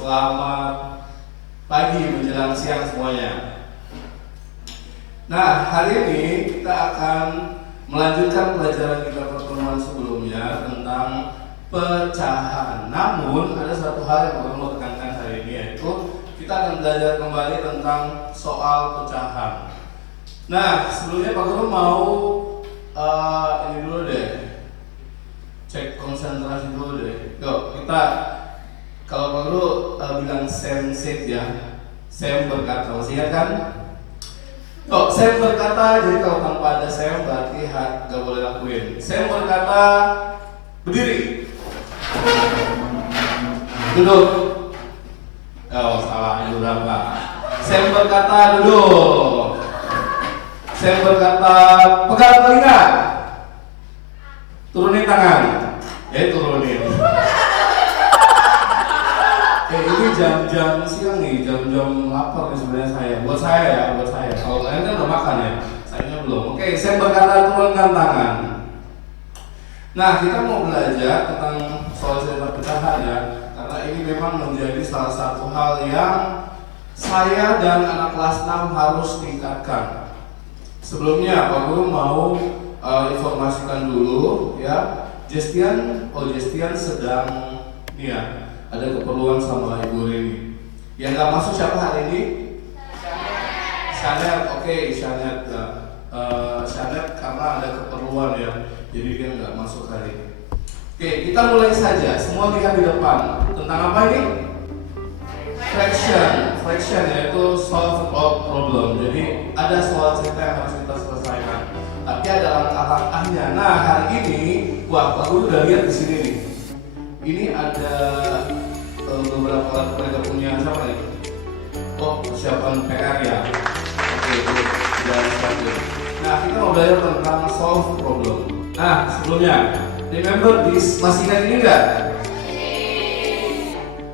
Selamat pagi menjelang siang semuanya. Nah, hari ini kita akan melanjutkan pelajaran kita pertemuan sebelumnya tentang pecahan. Namun, ada satu hal yang perlu mau tekankan hari ini, yaitu kita akan belajar kembali tentang soal pecahan. Nah, sebelumnya Pak Guru mau ini dulu deh, cek konsentrasi dulu deh. Yuk, kita kalau Pak Guru bilang Sam said ya, Sam berkata, masih ingat kan? Yuk, Sam berkata, jadi kalau tanpa ada Sam berarti gak boleh lakuin. Sam berkata, berdiri, duduk. Oh, salah, ini berapa? Sam berkata, duduk. Sam berkata, pegang telinga. Turunin tangan. Turunin. Ini jam-jam siang nih, jam-jam lapar nih sebenarnya saya. Buat saya. Kalau kalian kan udah makan ya, sayanya belum. Oke, Sam berkata, turunkan tangan. Nah, kita mau belajar tentang soal pecahan ya, karena ini memang menjadi salah satu hal yang saya dan anak kelas 6 harus tingkatkan. Sebelumnya, Pak Guru mau informasikan dulu ya, Jestian sedang ini ya, ada keperluan sama Ibu Rini. Yang nggak masuk siapa hari ini? Shanet. Oke, Shanet. Shanet karena ada keperluan ya, jadi dia nggak masuk hari ini. Oke, kita mulai saja. Semua lihat di depan. Tentang apa ini? Fraction yaitu solve problem. Jadi ada soal cerita yang harus kita selesaikan. Tapi ada langkah-langkahnya. Nah, hari ini, Pak Guru udah lihat di sini nih. Ini ada beberapa alat mereka punya siapa nih? Oh, persiapan PR ya. Oke, itu sudah satu. Nah, kita mau belajar tentang solve problem. Nah, sebelumnya, remember this, masih ingat ini enggak?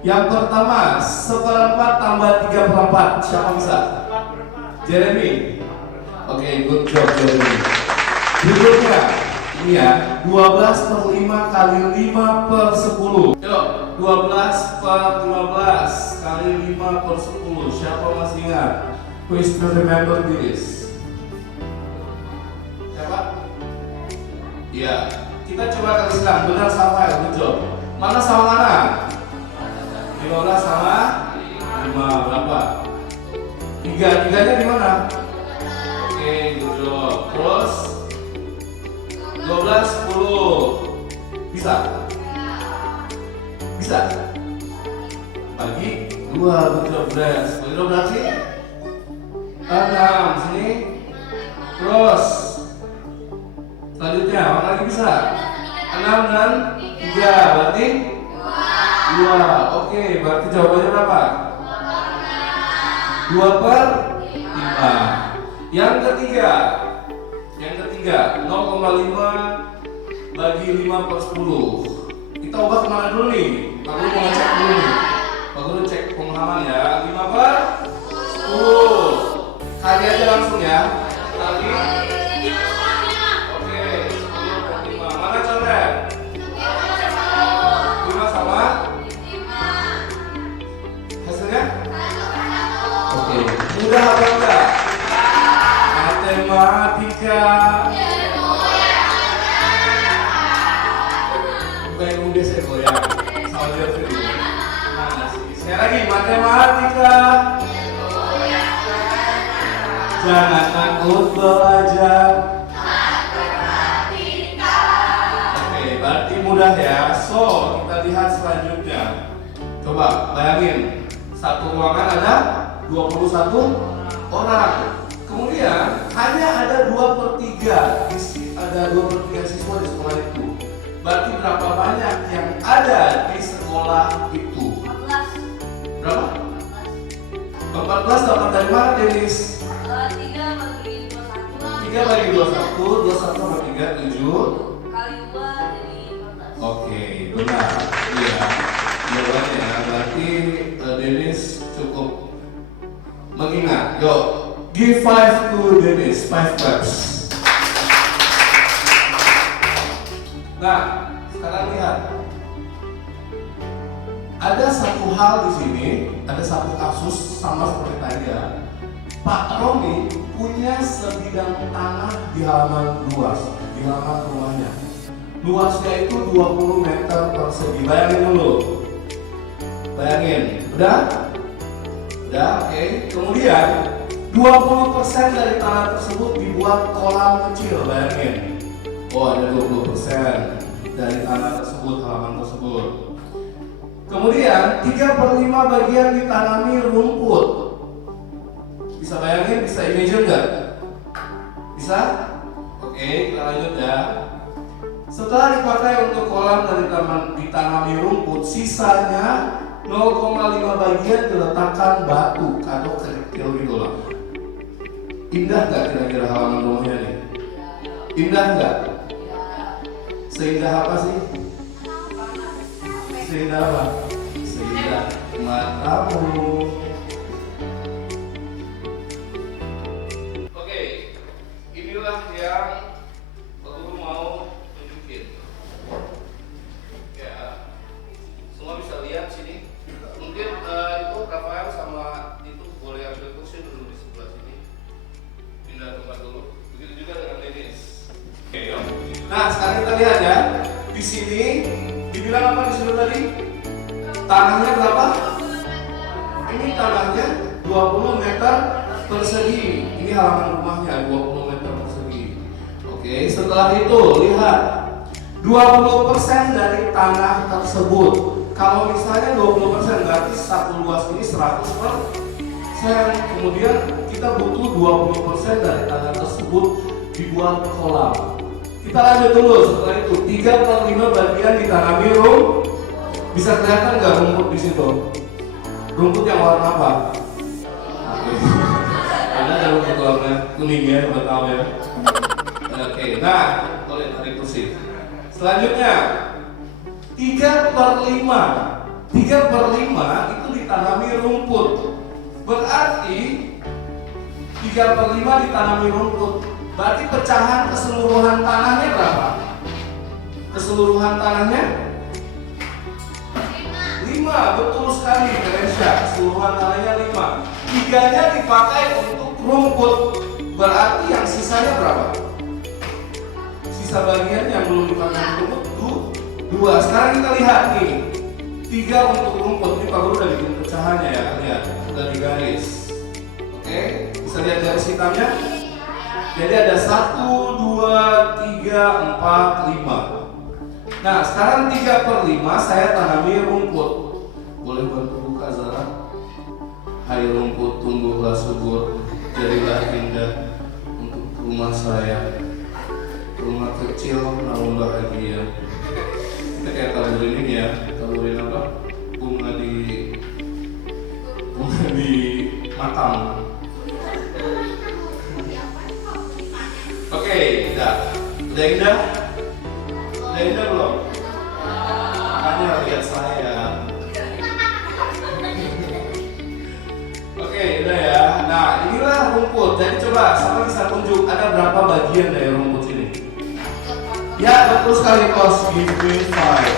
Yang pertama, 1/4 tambah 3/4, siapa bisa? Jeremy. Oke, good job Jeremy. Berikutnya, ini ya, 12/5 kali 5/10. Yuk, 12/15 kali 5/10. Siapa masih ingat? Please remember this. Siapa? Iya, kita coba tuliskan benar sama ya, good job. Mana sama mana? 15 sama 5 berapa? 3-nya di mana? Oke, good job. Terus 12, 10. Bisa? Bagi 2, good job, Bres. Bagi 2 berarti 6, sini. Terus selanjutnya, apa lagi bisa? 6 dan 3, berarti 2. Oke, berarti jawabannya berapa? 2/5. Yang ketiga 0,5 bagi 5/10. Kita ubah kemana dulu nih? Pak Guru mau ngecek dulu nih. Pak Guru cek pemahaman ya. 5/10. Kali aja langsung ya. Kali. Oke, 10/5. Mana coret? 5 sama? Hasilnya? Oke, mudah apa enggak? Matematika. Bukan udah saya goyang. Sama dia tuh. Nah, sekali lagi matematika. Jangan takut belajar. Oke, berarti mudah ya. So, kita lihat selanjutnya. Coba bayangin, satu ruangan ada 21 orang. Kemudian hanya ada 2/3 siswa di sekolah itu. Berarti berapa banyak yang ada di sekolah itu? 14. Berapa? 14 dapat dari mana, Denis? 3 bagi 21. 3 bagi 21 sama 3, 7. Kali 2 jadi 14. Oke, benar. Iya. Jawabannya berarti Denis cukup mengingat. Yuk, give 5 to Denis, 5 claps. Nah, sekarang lihat. ada satu hal di sini, ada satu kasus sama seperti tadi ya. Pak Romi punya sebidang tanah di halaman luas, di halaman rumahnya. Luasnya itu 20 meter persegi. Bayangin dulu. Bayangin, udah? Udah, oke. Kemudian 20% dari tanah tersebut dibuat kolam kecil, bayangin. Oh, ada 20% dari tanah tersebut, halaman tersebut. Kemudian 3/5 bagian ditanami rumput. Bisa bayangin, bisa imagine nggak? Bisa? Oke, kita lanjut ya. Setelah dipakai untuk kolam dan ditanami rumput, sisanya 0,5 bagian diletakkan batu atau kerikil gitu lah. Indah nggak kira-kira halaman rumahnya nih? Indah nggak? Seindah apa sih? Seindah apa? Seindah matamu. Oke, inilah yang aku mau tunjukin. Ya, semua bisa lihat sini. Mungkin itu Rafael sama itu boleh ambil kursi dulu di sebelah sini. Pindah tempat dulu. Begitu juga dengan Dennis. Oke, yuk. Nah, sekarang kita lihat ya. Di sini dibilang apa di sini tadi? Tanahnya berapa? Ini tanahnya 20 meter persegi. Ini halaman rumahnya 20 meter persegi. Oke, setelah itu lihat 20% dari tanah tersebut. Kalau misalnya 20% berarti satu luas ini 100%. Kemudian kita butuh 20% dari tanah tersebut dibuat kolam. Kita lanjut dulu. Setelah itu 3/5 bagian ditanami rumput. Bisa kelihatan nggak rumput di situ? Rumput yang warna apa? Oke. Karena ada rumput warna kuning ya, udah tahu ya. Oke, nah boleh tarik kursi. Selanjutnya 3/5. 3/5 itu ditanami rumput. Berarti 3/5 ditanami rumput. Berarti pecahan keseluruhan tanahnya berapa? Keseluruhan tanahnya 5, betul sekali Teresia. Keseluruhan tanahnya 5. 3-nya dipakai untuk rumput. Berarti yang sisanya berapa? Sisa bagian yang belum dipakai untuk rumput 2. Sekarang kita lihat nih. 3 untuk rumput. Ini Pak Guru udah bikin pecahannya ya. Lihat, udah digaris. Oke, bisa lihat garis hitamnya? Jadi ada 1, 2, 3, 4, 5. Nah, sekarang 3/5 saya tanami rumput. Boleh bantu buka Zara? Hai rumput, tumbuhlah subur, jadilah indah untuk rumah saya. Rumah kecil namun bahagia. Kita kayak taburin ini ya, taburin apa? Bunga di makam. Oke, udah indah? Udah indah belum? Makanya lihat saya. Oke, udah ya. Nah, inilah rumput. Jadi coba sama bisa tunjuk ada berapa bagian dari rumput ini? Ya, betul sekali Kos. Give me 5.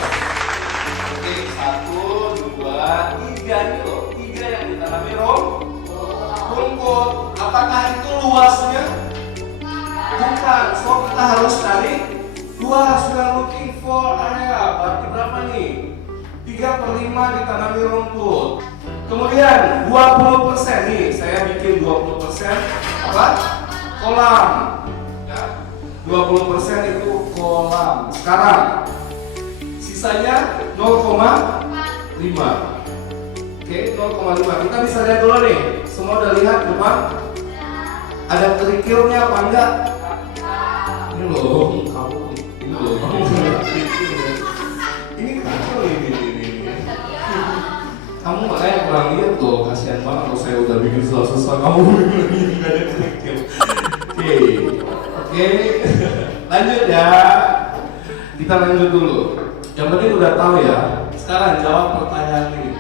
Oke, 1, 2, 3 ini loh. 3 yang ditanami rumput. Apakah itu luasnya? Bukan, so kita harus cari luas. We are looking for area. Berarti berapa nih? 3/5 ditanami rumput. Kemudian 20% nih, saya bikin 20% apa? Kolam. Ya, 20% itu kolam. Sekarang sisanya 0,5. Oke, 0,5. Kita bisa lihat dulu nih. Semua udah lihat depan? Ada kerikilnya apa enggak? Ini loh, kamu ini loh, kamu ini kerikil ini. Kamu makanya kurang lihat loh, kasihan banget loh saya udah bikin susah-susah kamu bikin nggak ada kerikil. Oke, lanjut ya. Kita lanjut dulu. Yang penting udah tahu ya. Sekarang jawab pertanyaan ini.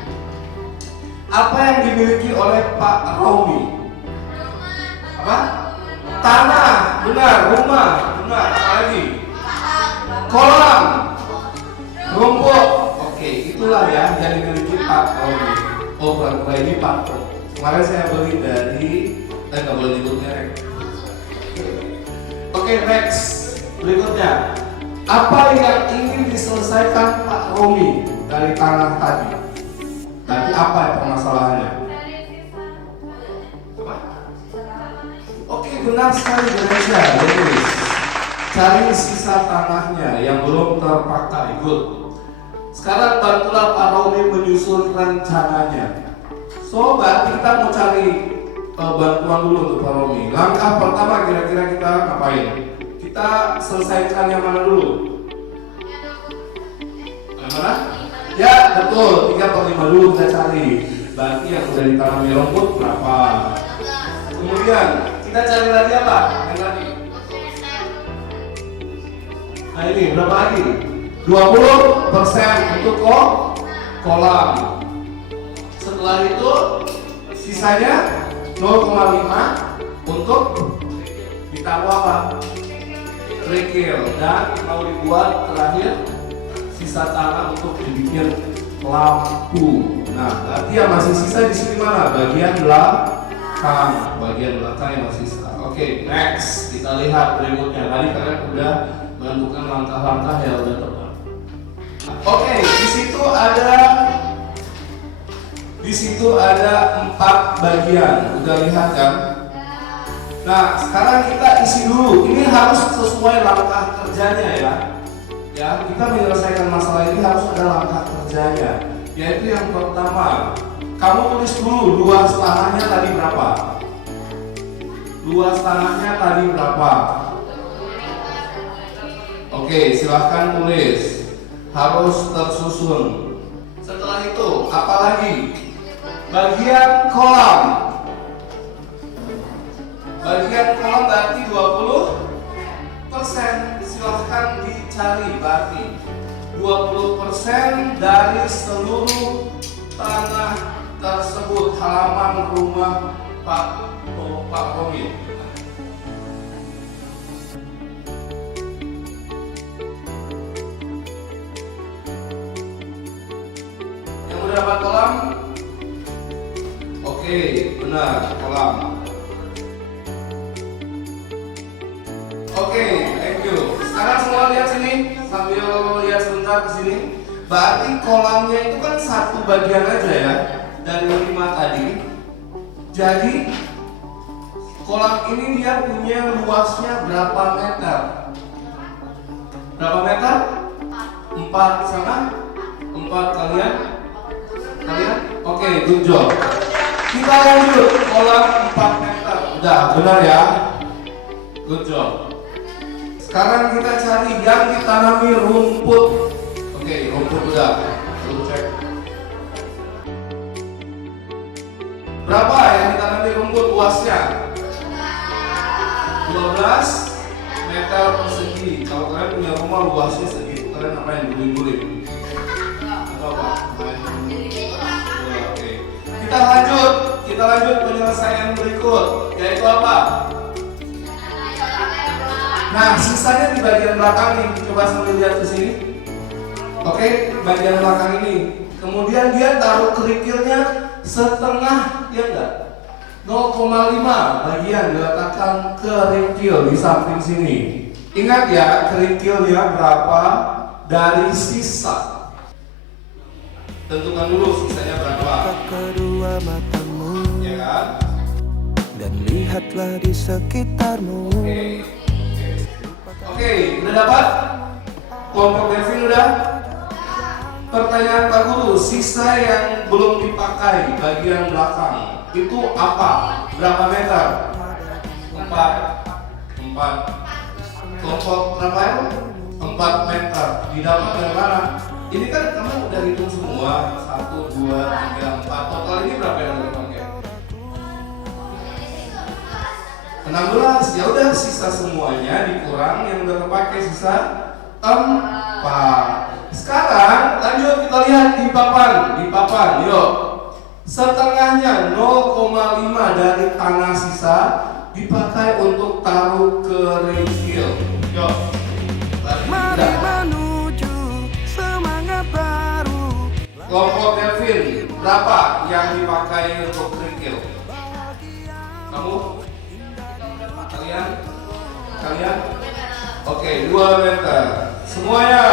Apa yang dimiliki oleh Pak Romi? Apa? Tanah, benar. Rumah, benar. Apa lagi? Kolam, rumput. Oke, itu itulah ya yang dimiliki Pak Romi. Oh, pura-pura ini Pak Romi. Kemarin saya beli dari, nggak boleh nyebut merek. Oke, next. Berikutnya, apa yang ingin diselesaikan Pak Romi dari tanah tadi? Nanti apa ya permasalahannya? Apa? Oke, benar sekali Indonesia. Bagus. Cari sisa tanahnya yang belum terpakai. Good. Sekarang bantulah Pak Romi menyusun rencananya. So, berarti kita mau cari bantuan dulu untuk Pak Romi. Langkah pertama kira-kira kita ngapain? Kita selesaikan yang mana dulu? Yang mana? Ya, betul. 3/5 dulu kita cari. Berarti yang sudah ditanami rumput berapa? Kemudian kita cari lagi apa? Yang lagi? Nah ini berapa lagi? 20% untuk kolam. Setelah itu sisanya 0,5 untuk ditaruh apa? Kerikil. Dan mau dibuat terakhir sisa tanah untuk dibikin lampu. Nah, berarti yang masih sisa di sini mana? Bagian belakang. Bagian belakang yang masih sisa. Oke, next kita lihat berikutnya. Tadi kalian udah menentukan langkah-langkah yang udah tepat. Oke, di situ ada 4 bagian. Udah lihat kan? Nah, sekarang kita isi dulu. Ini harus sesuai langkah kerjanya ya. Ya, kita menyelesaikan masalah ini harus ada langkah kerjanya. Yaitu yang pertama, kamu tulis dulu luas tanahnya tadi berapa? Luas tanahnya tadi berapa? Oke, silahkan tulis. Harus tersusun. Setelah itu, apa lagi? Bagian kolam. Bagian kolam berarti 20%. Silahkan dicari berarti 20% dari seluruh tanah tersebut, halaman rumah Pak Romi. Yang udah dapat kolam? Oke, benar, kolam. Oke, thank you. Sekarang semua lihat sini, sambil lihat sebentar ke sini. Berarti kolamnya itu kan satu bagian aja ya dari 5 tadi. Jadi kolam ini dia punya luasnya berapa meter? Berapa meter? 4 sana? 4 kalian? Oke, good job. Kita lanjut, kolam 4 meter. Udah, benar ya? Good job. Sekarang kita cari yang ditanami rumput. Oke, rumput udah. Lu cek. Berapa yang ditanami rumput luasnya? 12 meter persegi. Kalau kalian punya rumah luasnya segitu, kalian ngapain? Guling-guling? Atau apa? Oke. Kita lanjut penyelesaian berikut, yaitu apa? Nah, sisanya di bagian belakang nih, coba sambil lihat ke sini. Oke, bagian belakang ini. Kemudian dia taruh kerikilnya setengah, ya enggak? 0,5 bagian diletakkan kerikil di samping sini. Ingat ya, kerikilnya berapa dari sisa. Tentukan dulu sisanya berapa. Kedua matamu, Ya kan? dan lihatlah di sekitarmu. Oke, udah dapat? Kelompok Devin udah? Pertanyaan Pak Guru, sisa yang belum dipakai bagian belakang itu apa? Berapa meter? 4. Kelompok berapa ya? 4 meter. Didapat dari mana? Ini kan kamu udah hitung semua. 1, 2, 3, 4. Total ini berapa yang udah dipakai? 16. Ya udah, sisa semuanya dikurang yang udah terpakai sisa 4. Sekarang lanjut kita lihat di papan. Yuk. Setengahnya 0,5 dari tanah sisa dipakai untuk taruh kerikil. Yuk. Mari menuju semangat baru. berapa yang dipakai untuk kerikil? Kamu? Kalian? Oke, 2 meter. Semuanya,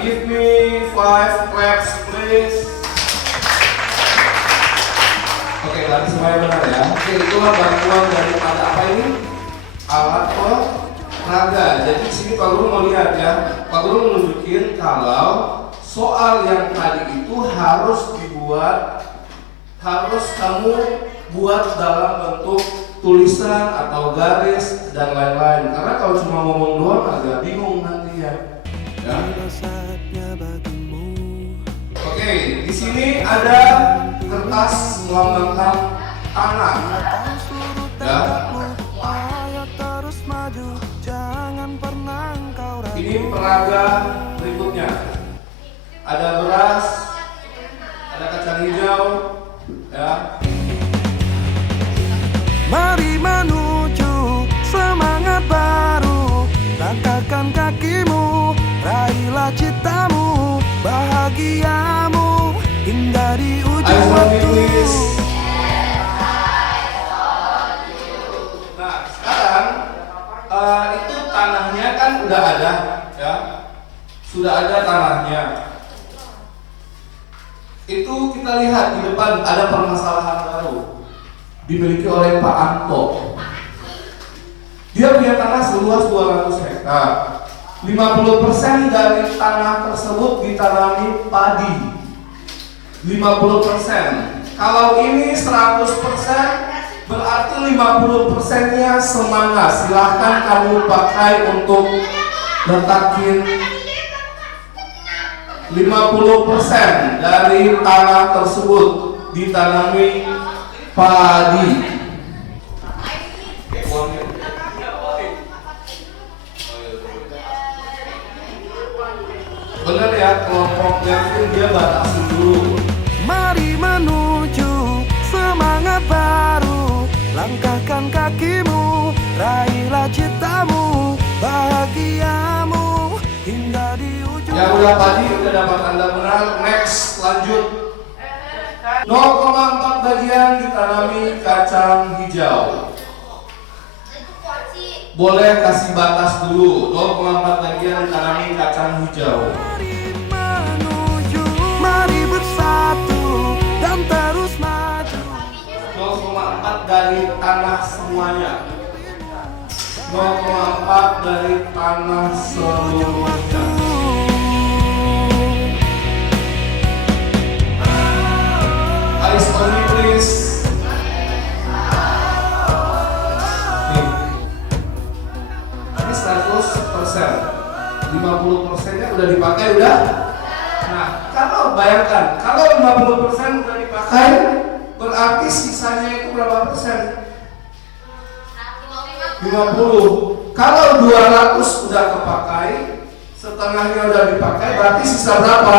give me 5 claps please. Oke, tadi semuanya benar ya. Oke, itulah bantuan daripada apa ini? Alat peraga. Jadi di sini Pak Guru mau lihat ya. Pak Guru menunjukin kalau soal yang tadi itu harus kamu buat dalam bentuk tulisan atau garis dan lain-lain. Karena kalau cuma ngomong doang agak bingung nanti ya. Oke, di sini ada kertas melambangkan tanah. Ya. Ini peraga berikutnya. Ada beras, ada kacang hijau, ya. Mari menuju semangat baru, langkahkan kakimu, raihlah citamu, bahagiamu hingga di ujung waktu. Nah, sekarang itu tanahnya kan udah ada, ya. Sudah ada tanahnya. Itu kita lihat di depan ada permasalahan baru dimiliki oleh Pak Anto. Dia punya tanah seluas 200 hektar. 50% dari tanah tersebut ditanami padi. 50%. Kalau ini 100%, berarti 50%-nya semangga. Silahkan kamu pakai untuk letakin 50% dari tanah tersebut ditanami padi. Benar ya, kelompoknya pun dia batasi dulu. Mari menuju semangat baru, langkahkan kakimu, raihlah citamu, bahagiamu hingga di ujung. Yang udah padi udah dapat tanda benar. Next, lanjut. 0,4 bagian ditanami kacang hijau. Boleh kasih batas dulu. 0,4 bagian ditanami kacang hijau. Mari menuju, mari bersatu dan terus maju. 0,4 dari tanah semuanya. 0,4 dari tanah seluruhnya. Eyes on me please. Nih. Ini 100%. 50%-nya udah dipakai udah. Nah, kalau bayangkan, kalau 50% udah dipakai, berarti sisanya itu berapa persen? 50. Kalau 200 udah kepakai, setengahnya udah dipakai, berarti sisa berapa?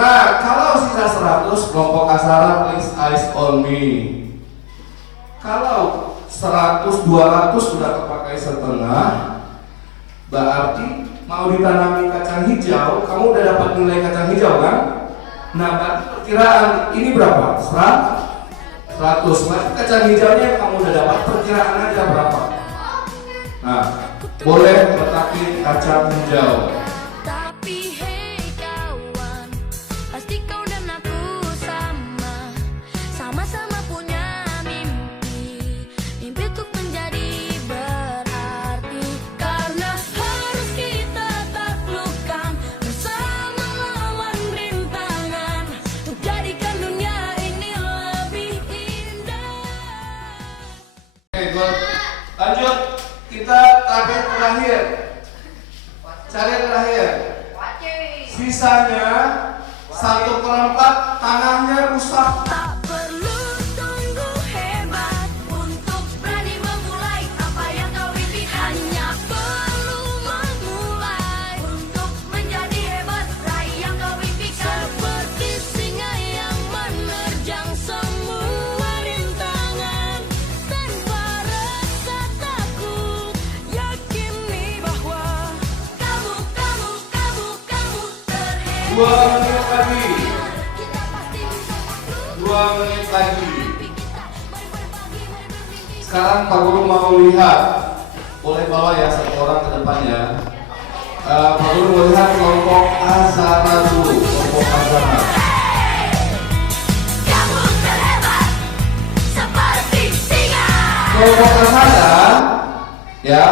Nah, kalau sisa 100, kelompok aksara please eyes on me. Kalau 100, 200 udah kepakai setengah, berarti mau ditanami kacang hijau, kamu udah dapat nilai kacang hijau kan? Nah, berarti perkiraan ini berapa? 100. Berarti kacang hijaunya kamu udah dapat, perkiraan aja berapa? Nah, boleh letakin kacang hijau. Tapi hei kawan, pasti kau dan aku sama-sama punya mimpi. Mimpi untuk menjadi berarti, karena harus kita taklukkan bersama lawan rintangan, untuk jadikan dunia ini lebih indah. Oke, good. Lanjut, kita target terakhir. Cari terakhir. Sisanya 1/4 tanahnya rusak. Tak perlu tunggu hebat untuk berani memulai apa yang kau impikan. Hanya perlu memulai untuk menjadi hebat, raih yang kau impikan. Seperti singa yang menerjang semua rintangan tanpa rasa takut. Yakini bahwa kamu terhebat. 2 menit lagi. Kita pasti bisa 2 menit lagi. Sekarang Pak Guru mau lihat, boleh bawa ya satu orang ke depannya. Pak Guru mau lihat kelompok Azara dulu, kelompok Azara. Kamu terhebat seperti singa. Kelompok Azara, ya,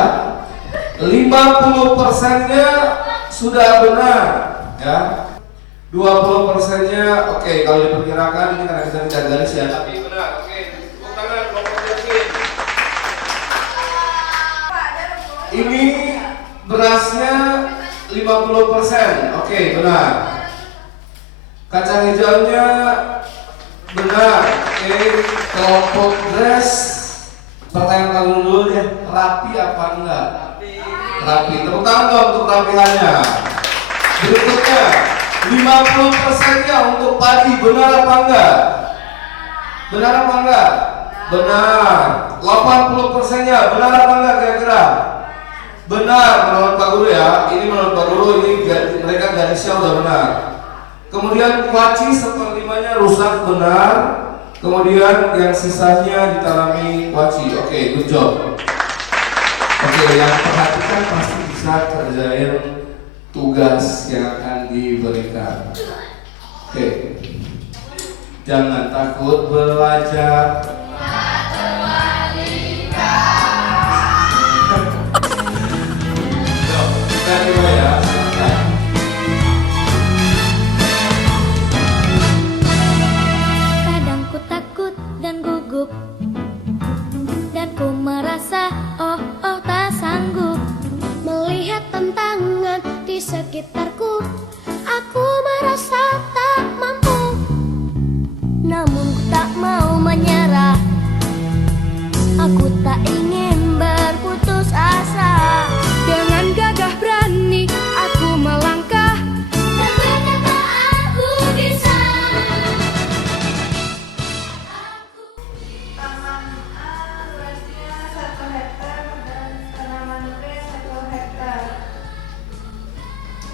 50%-nya sudah benar, ya. 20%-nya oke, kalau diperkirakan ini karena kita tidak garis ya, tapi benar. Oke, tepuk tangan kelompok Devin. Ini berasnya 50%, oke, benar. Kacang hijaunya benar, oke. Kelompok dress, pertanyaan kalau dulu ya, rapi apa enggak? Rapi. Tepuk tangan dong untuk rapihannya. Berikutnya 50%-nya untuk padi, benar apa enggak? Benar apa enggak? Benar. 80%-nya benar apa enggak kira-kira? Benar menurut Pak Guru ya. Ini menurut Pak Guru, ini mereka garisnya udah benar. Kemudian kuaci seperlimanya rusak, benar. Kemudian yang sisanya ditanami kuaci. Oke, good job. Oke, yang perhatikan pasti bisa kerjain tugas yang akan diberikan. Oke, jangan takut belajar. Kita coba ya. Kadang ku takut dan gugup, dan ku merasa oh tak sanggup melihat tantangan di sekitarku. Aku merasa tak mampu, namun ku tak mau menyerah. Aku tak ingin berputus asa. Dengan gagah berani aku melangkah dan berkata aku bisa. Tanaman A luasnya 1 hektar dan tanaman B 1 hektar.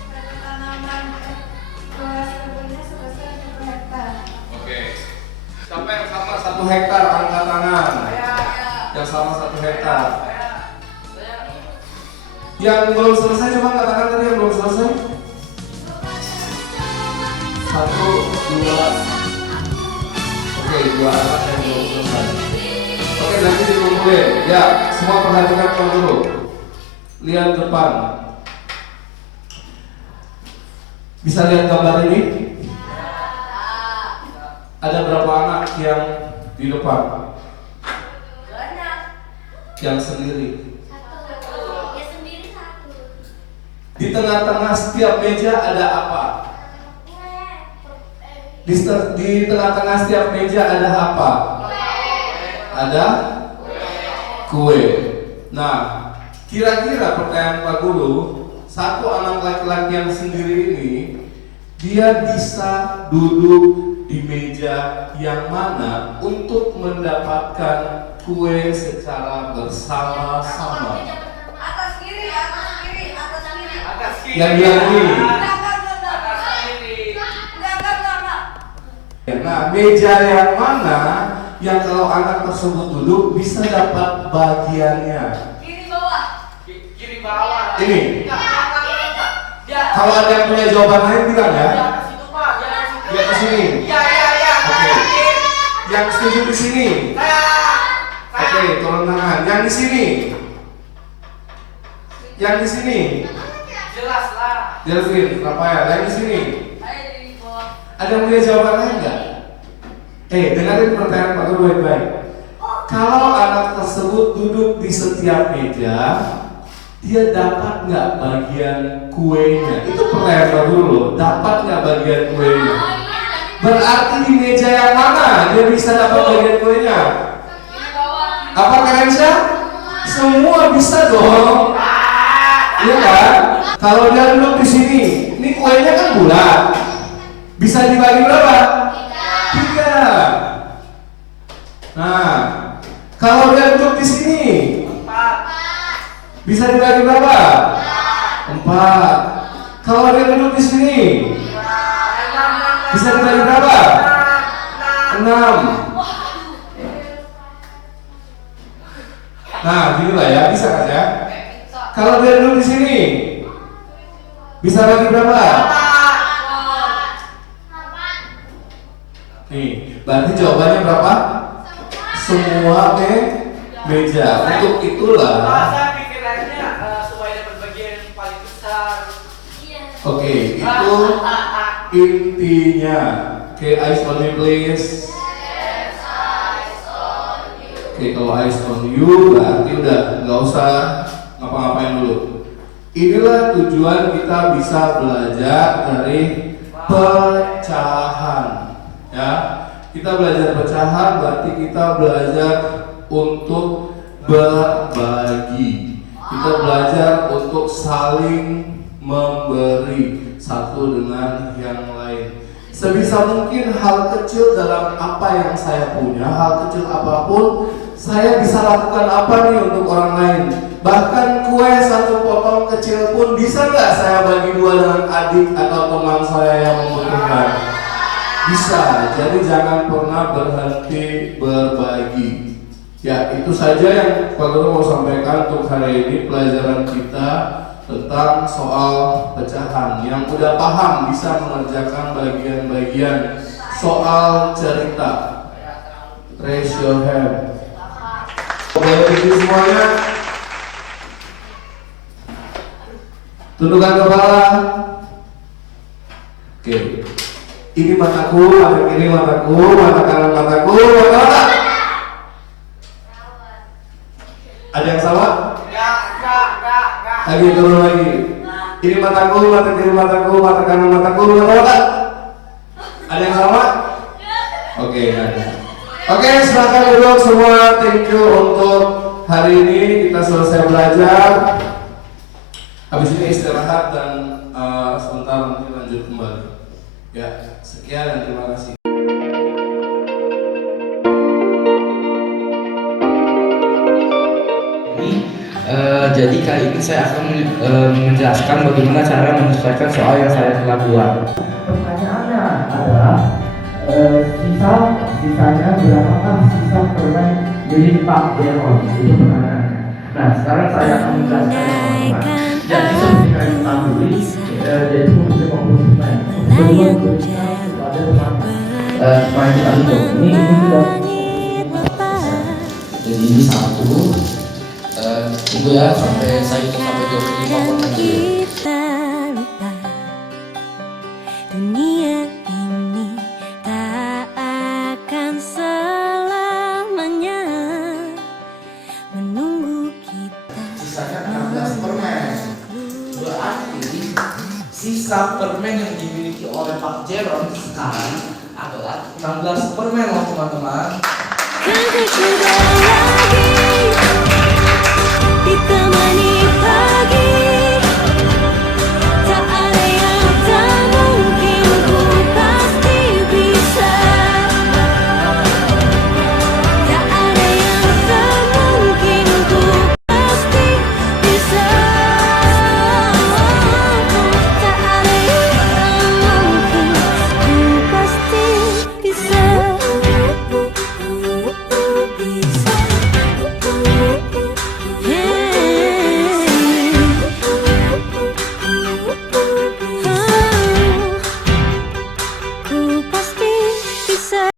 Pada tanaman F luas kebunnya sebesar 1 hektar. Oke. Siapa yang sama 1 hektar angkat tangan? Yang sama 1 hektar. Yang belum selesai coba angkat tangan tadi yang belum selesai. 1, 2. Oke, 2 anak yang belum selesai. Oke, nanti dikumpulin. Ya, semua perhatikan dulu. Lihat depan. Bisa lihat gambar ini? Ada berapa anak yang di depan? Banyak. Yang sendiri. Ya sendiri 1. Di tengah-tengah setiap meja ada apa? Di tengah-tengah setiap meja ada apa? Ada kue. Nah, kira-kira pertanyaan Pak Guru, satu anak laki-laki yang sendiri ini, dia bisa duduk di meja yang mana untuk mendapatkan kue secara bersama-sama? Atas kiri, atas kiri, atas kiri. Atas kiri. Yang dia ini. Atas kiri. Nah, meja yang mana yang kalau anak tersebut duduk bisa dapat bagiannya? Kiri bawah. Kiri bawah. Ini. Ya. Kalau ada yang punya jawaban lain bilang ya. Di atas itu Pak, di atas itu. Di atas sini. Ya. Oke. Yang setuju di sini. Saya. Oke, turun tangan. Yang di sini. Yang di sini. Jelas lah. Delvin, Rafael. Yang di sini. Saya di bawah. Ada yang punya jawaban lain nggak? Dengarin pertanyaan Pak Guru baik-baik. Kalau anak tersebut duduk di setiap meja, dia dapat nggak bagian kuenya? Itu pertanyaan Pak Guru. Dapat nggak bagian kuenya? Berarti di meja yang mana dia bisa dapat bagian kuenya? Kiri bawah. Apa Karensa? Semua bisa dong. Iya kan? Kalau dia duduk di sini, ini kuenya kan bulat. Bisa dibagi berapa? 3. Nah, kalau dia duduk di sini, 4. bisa dibagi berapa? 4. Kalau dia duduk di sini, bisa dibagi berapa? 6. 6. Nah, gini lah ya, bisa kan ya? Kalau dia duduk di sini, bisa lagi berapa? Nih, berarti jawabannya berapa? Semua meja. Untuk itulah. Masa pikirannya supaya dapat bagian yang paling besar. Oke, itu intinya. Oke, eyes on me please. Oke, kalau eyes on you berarti udah nggak usah ngapa-ngapain dulu. Inilah tujuan kita bisa belajar dari pecahan. Ya, kita belajar pecahan berarti kita belajar untuk berbagi. Kita belajar untuk saling memberi satu dengan yang lain. Sebisa mungkin hal kecil dalam apa yang saya punya, hal kecil apapun, saya bisa lakukan apa nih untuk orang lain. Bahkan kue satu potong kecil pun bisa nggak saya bagi 2 dengan adik atau teman saya yang membutuhkan? Bisa. Jadi jangan pernah berhenti berbagi. Ya, itu saja yang Pak Guru mau sampaikan untuk hari ini, pelajaran kita tentang soal pecahan. Yang udah paham bisa mengerjakan bagian-bagian soal cerita. Raise your hand. Oke, ini semuanya. Tundukkan kepala. Oke. Ini mataku, mata kiri mataku, mata kanan mataku, mata. Ada yang salah? Enggak. Lagi turun lagi. Ini mataku, mata kiri mataku, mata kanan mataku, mata. Ada yang sama? Oke, ada. Oke, silakan duduk semua. Thank you untuk hari ini kita selesai belajar. Habis ini istirahat dan sebentar nanti lanjut kembali. Ya, sekian dan terima kasih. Jadi kali ini saya akan menjelaskan bagaimana cara menyelesaikan soal yang saya telah buat. Pertanyaannya adalah sisanya berapakah sisa permen milik Pak Jeron? Itu pertanyaannya. Nah, sekarang saya akan menjelaskan teman-teman. Jadi seperti yang kita ketahui, jadi 50 permen. Kedua berikan kepada teman-teman. Supaya kita hitung. Ini sudah. Jadi ini 1. Tunggu ya sampai saya hitung sampai 25 permen dulu. Kita lupa dunia ini tak akan selamanya menunggu kita. Sisanya 16 permen. Berarti sisa permen yang dimiliki oleh Pak Jeron sekarang adalah 16 permen loh teman-teman. Kekecewaan